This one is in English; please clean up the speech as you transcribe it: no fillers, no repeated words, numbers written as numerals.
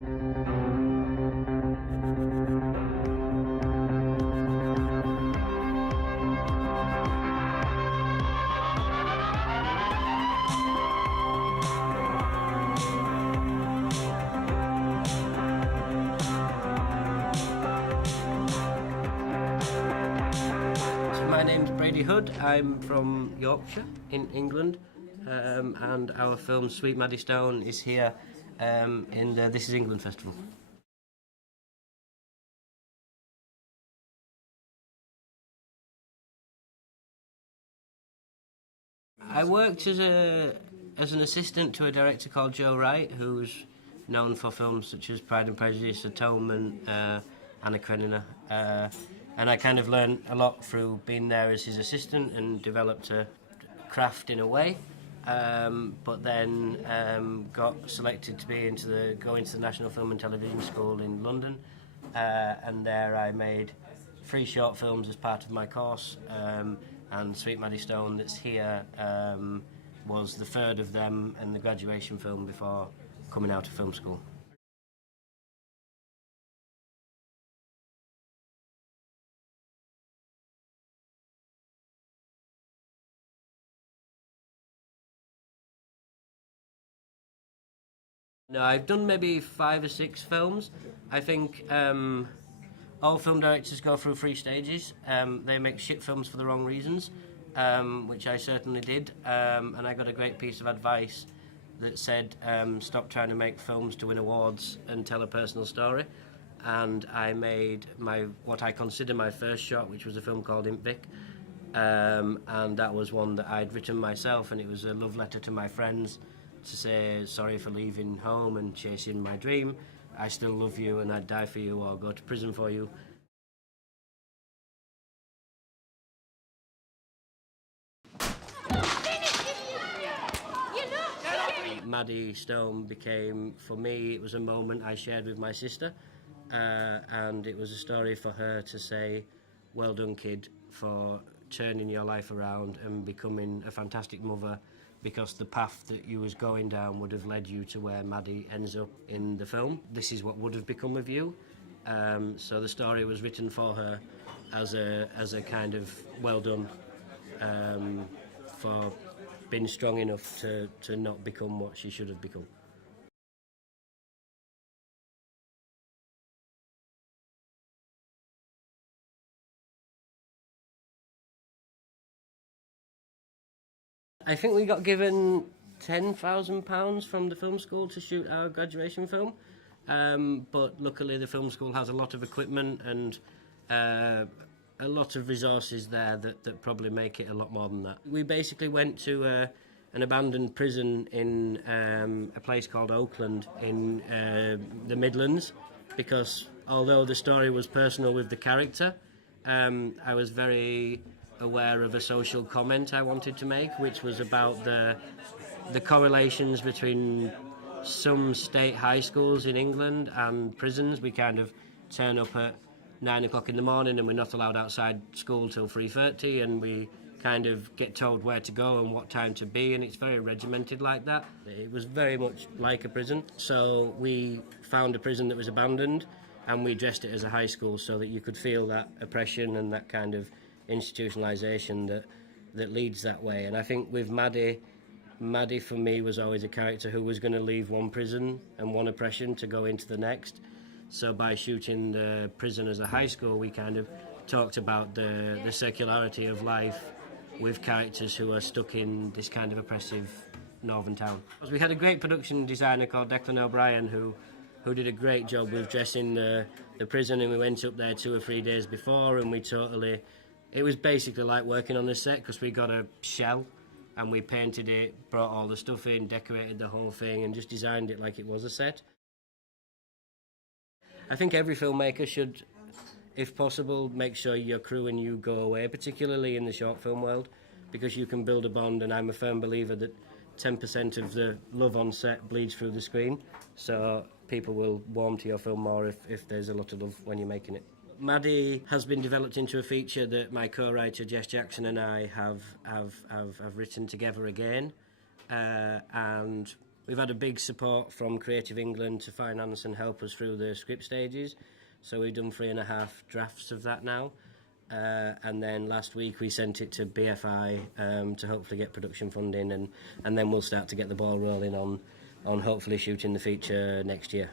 My name's Brady. I'm from Yorkshire in England, and our film Sweet Maddie Stone is here in the This Is England Festival. I worked as an assistant to a director called Joe Wright, who's known for films such as Pride and Prejudice, Atonement, Anna Karenina, and I kind of learned a lot through being there as his assistant and developed a craft in a way. But then got selected to go into the National Film and Television School in London, and there I made 3 short films as part of my course, and Sweet Maddie Stone that's here was the 3rd of them and the graduation film before coming out of film school. No, I've done maybe 5 or 6 films. I think all film directors go through 3 stages. They make shit films for the wrong reasons, which I certainly did. And I got a great piece of advice that said, stop trying to make films to win awards and tell a personal story. And I made what I consider my first shot, which was a film called Imp Vic. And that was one that I'd written myself, and it was a love letter to my friends to say sorry for leaving home and chasing my dream. I still love you and I'd die for you or go to prison for you. Maddie Stone became, for me, it was a moment I shared with my sister, and it was a story for her to say, well done kid for turning your life around and becoming a fantastic mother, because the path that you was going down would have led you to where Maddie ends up in the film. This is what would have become of you. So the story was written for her as a kind of well done for being strong enough to not become what she should have become. I think we got given £10,000 from the film school to shoot our graduation film, but luckily the film school has a lot of equipment and a lot of resources there that probably make it a lot more than that. We basically went to an abandoned prison in a place called Oakland in the Midlands, because although the story was personal with the character, I was very aware of a social comment I wanted to make, which was about the correlations between some state high schools in England and prisons. We kind of turn up at 9 o'clock in the morning and we're not allowed outside school till 3:30, and we kind of get told where to go and what time to be, and it's very regimented like that. It was very much like a prison. So we found a prison that was abandoned and we dressed it as a high school so that you could feel that oppression and that kind of institutionalisation that leads that way. And I think with Maddie for me was always a character who was going to leave one prison and one oppression to go into the next. So by shooting the prison as a high school, we kind of talked about the circularity of life with characters who are stuck in this kind of oppressive northern town. We had a great production designer called Declan O'Brien who did a great job with dressing the prison, and we went up there 2 or 3 days before, and it was basically like working on the set, because we got a shell and we painted it, brought all the stuff in, decorated the whole thing and just designed it like it was a set. I think every filmmaker should, if possible, make sure your crew and you go away, particularly in the short film world, because you can build a bond, and I'm a firm believer that 10% of the love on set bleeds through the screen, so people will warm to your film more if there's a lot of love when you're making it. Maddie has been developed into a feature that my co-writer Jess Jackson and I have written together again, and we've had a big support from Creative England to finance and help us through the script stages. So we've done 3.5 drafts of that now. And then last week we sent it to BFI to hopefully get production funding, and then we'll start to get the ball rolling on hopefully shooting the feature next year.